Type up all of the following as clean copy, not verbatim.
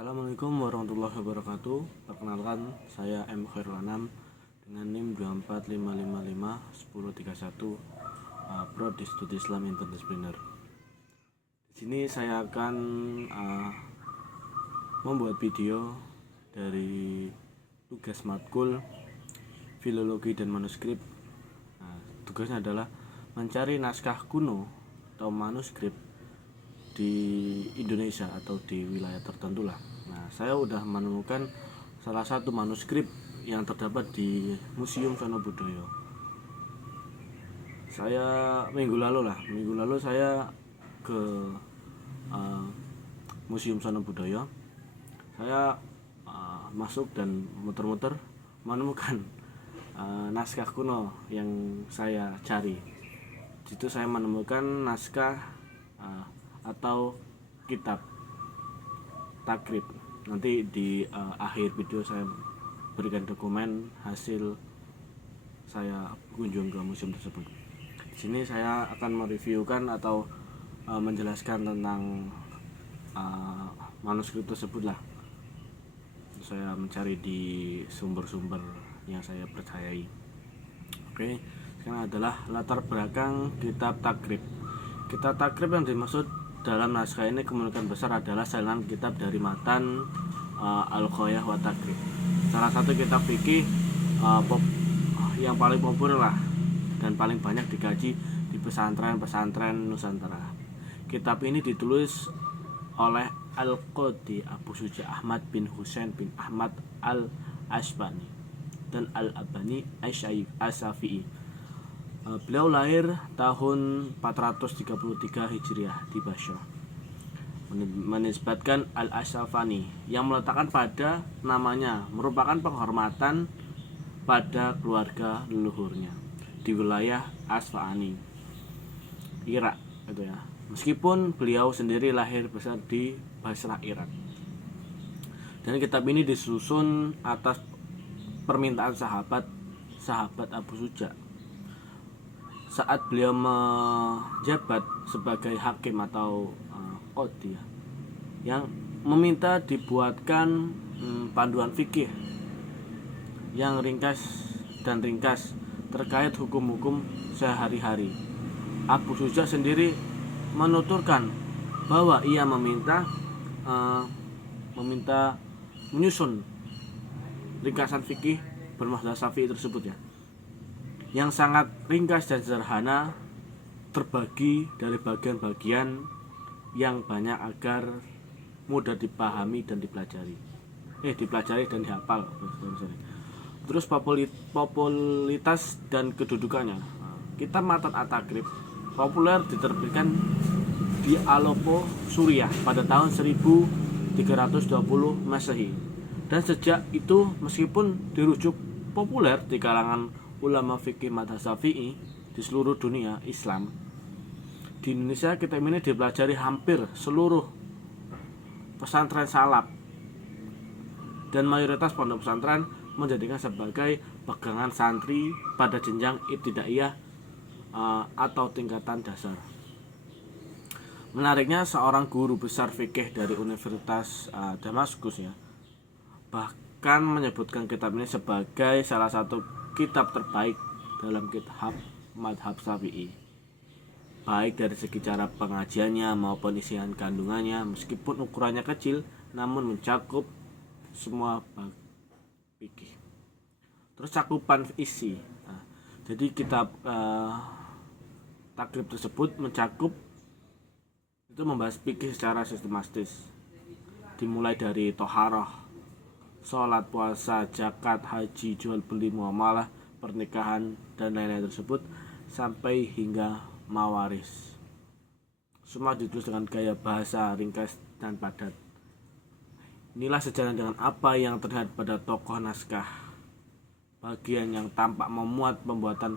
Assalamualaikum warahmatullahi wabarakatuh. Perkenalkan, saya M. Khairul Anam dengan NIM 245551031, Prodi Studi Islam Interdisipliner. Di sini saya akan membuat video dari tugas matkul filologi dan manuskrip. Tugasnya adalah mencari naskah kuno atau manuskrip di Indonesia atau di wilayah tertentu lah. Nah, saya udah menemukan salah satu manuskrip yang terdapat di Museum Sono Budoyo. Minggu lalu saya ke Museum Sono Budoyo. Saya masuk dan muter-muter menemukan naskah kuno yang saya cari. Di situ saya menemukan naskah atau kitab takrib. Nanti di akhir video saya berikan dokumen hasil saya kunjung ke museum tersebut. Di sini saya akan mereviewkan atau menjelaskan tentang manuskrip tersebut lah. Saya mencari di sumber-sumber yang saya percayai. Oke, sekarang adalah latar belakang kitab takrib. Kitab takrib yang dimaksud dalam naskah ini kemungkinan besar adalah salinan kitab dari matan Al-Ghayah wa Takrib, salah satu kitab fikih yang paling populer lah dan paling banyak dikaji di pesantren-pesantren Nusantara. Kitab ini ditulis oleh Al-Qadi Abu Suja Ahmad bin Husain bin Ahmad Al-Ashbani dan Al-Abani Asy-Syafi'i. Beliau lahir tahun 433 Hijriah di Bashrah. Menisbatkan Al-Asafani yang meletakkan pada namanya merupakan penghormatan pada keluarga leluhurnya di wilayah Asfahani, Irak gitu ya. Meskipun beliau sendiri lahir besar di Basrah, Irak. Dan kitab ini disusun atas permintaan sahabat Abu Suja saat beliau menjabat sebagai hakim atau qadhi yang meminta dibuatkan panduan fikih yang ringkas terkait hukum-hukum sehari-hari. Abu Suja sendiri menuturkan bahwa ia meminta menyusun ringkasan fikih bermadzhab Syafi'i tersebut ya, yang sangat ringkas dan sederhana, terbagi dari bagian-bagian yang banyak agar mudah dipahami dan dipelajari dan dihafal. Terus populitas dan kedudukannya. Kitab Matan At-Takrib populer diterbitkan di Aleppo, Suriah pada tahun 1320 Masehi. Dan sejak itu meskipun dirujuk populer di kalangan ulama fikih madzhab Syafi'i di seluruh dunia Islam, di Indonesia kitab ini dipelajari hampir seluruh pesantren salaf dan mayoritas pondok pesantren menjadikan sebagai pegangan santri pada jenjang ibtidaiyah atau tingkatan dasar. Menariknya, seorang guru besar fikih dari Universitas Damaskus ya bahkan menyebutkan kitab ini sebagai salah satu kitab terbaik dalam kitab madhab Syafi'i, baik dari segi cara pengajiannya maupun isian kandungannya. Meskipun ukurannya kecil namun mencakup semua bab fikih. Terus cakupan isi, jadi kitab takrib tersebut membahas fikih secara sistematis, dimulai dari toharoh, sholat, puasa, zakat, haji, jual beli, muamalah, pernikahan, dan lain-lain tersebut sampai hingga mawaris. Semua ditulis dengan gaya bahasa ringkas dan padat. Inilah sejalan dengan apa yang terlihat pada tokoh naskah. Bagian yang tampak memuat pembuatan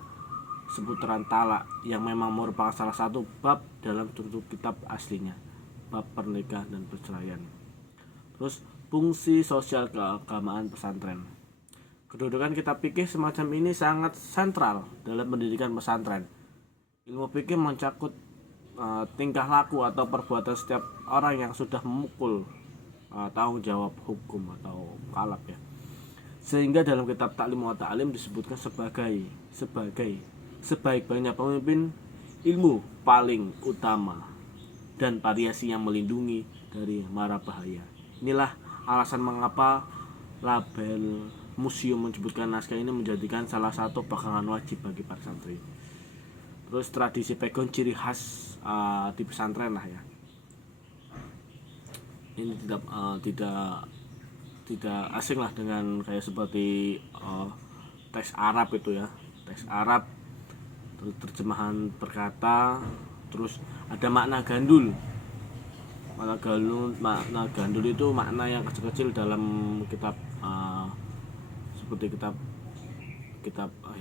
seputaran talak yang memang merupakan salah satu bab dalam struktur kitab aslinya, bab pernikahan dan perceraian. Terus fungsi sosial keagamaan pesantren. Kedudukan kitab fikih semacam ini sangat sentral dalam pendidikan pesantren. Ilmu fikih mencakup tingkah laku atau perbuatan setiap orang yang sudah memukul tanggung jawab hukum atau kalap ya. Sehingga dalam kitab Ta'lim wa Ta'lim disebutkan sebagai sebaik-baiknya pemimpin ilmu paling utama dan variasi yang melindungi dari mara bahaya. Inilah alasan mengapa label museum menyebutkan naskah ini menjadikan salah satu pegangan wajib bagi para santri. Terus tradisi pegon ciri khas di pesantren lah ya. Ini tidak asing lah dengan kayak seperti teks Arab itu ya, teks Arab, terus terjemahan berkata, terus ada makna gandul. Makna gandul itu makna yang kecil-kecil dalam kitab seperti kitab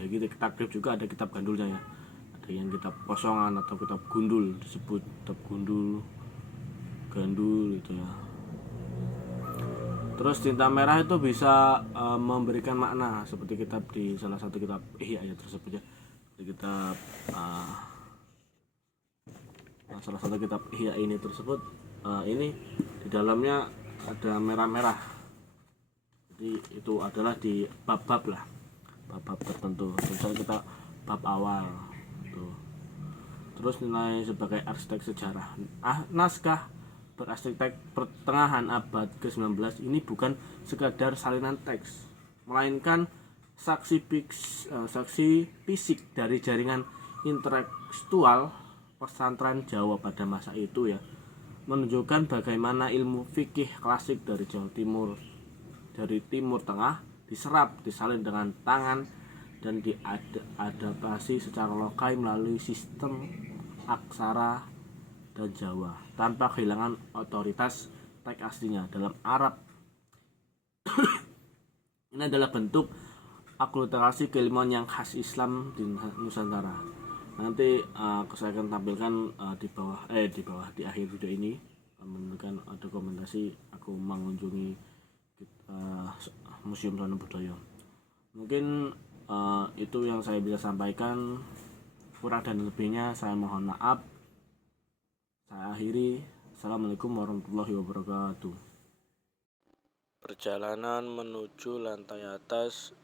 ya gitu, takrib juga ada kitab gandulnya ya. Ada yang kitab kosongan atau kitab gundul, disebut kitab gandul itu ya. Terus tinta merah itu bisa memberikan makna seperti kitab di salah satu kitab Ihya ya tersebut ya. Di kitab salah satu kitab Ihya ini tersebut ini di dalamnya ada merah-merah. Jadi itu adalah di bab-bab lah, bab-bab tertentu. Misalnya kita bab awal itu. Terus nilai sebagai arsitek sejarah. Naskah berarsitek pertengahan abad ke-19 ini bukan sekadar salinan teks, melainkan saksi fisik dari jaringan intelektual pesantren Jawa pada masa itu ya, menunjukkan bagaimana ilmu fikih klasik dari Jawa Timur, dari Timur Tengah diserap, disalin dengan tangan dan diadaptasi secara lokal melalui sistem aksara dan Jawa tanpa kehilangan otoritas teks aslinya dalam Arab. Ini adalah bentuk akulturasi keilmuan yang khas Islam di Nusantara. Nanti saya akan tampilkan di akhir video ini, memberikan dokumentasi aku mengunjungi Museum Sono Budoyo. Mungkin itu yang saya bisa sampaikan. Kurang dan lebihnya saya mohon maaf. Saya akhiri. Assalamualaikum warahmatullahi wabarakatuh. Perjalanan menuju lantai atas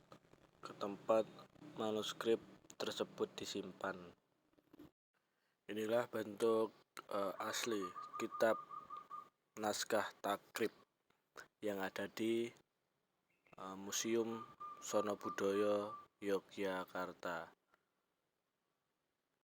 ke tempat manuskrip tersebut disimpan. Inilah bentuk asli kitab naskah takrib yang ada di Museum Sono Budoyo Yogyakarta.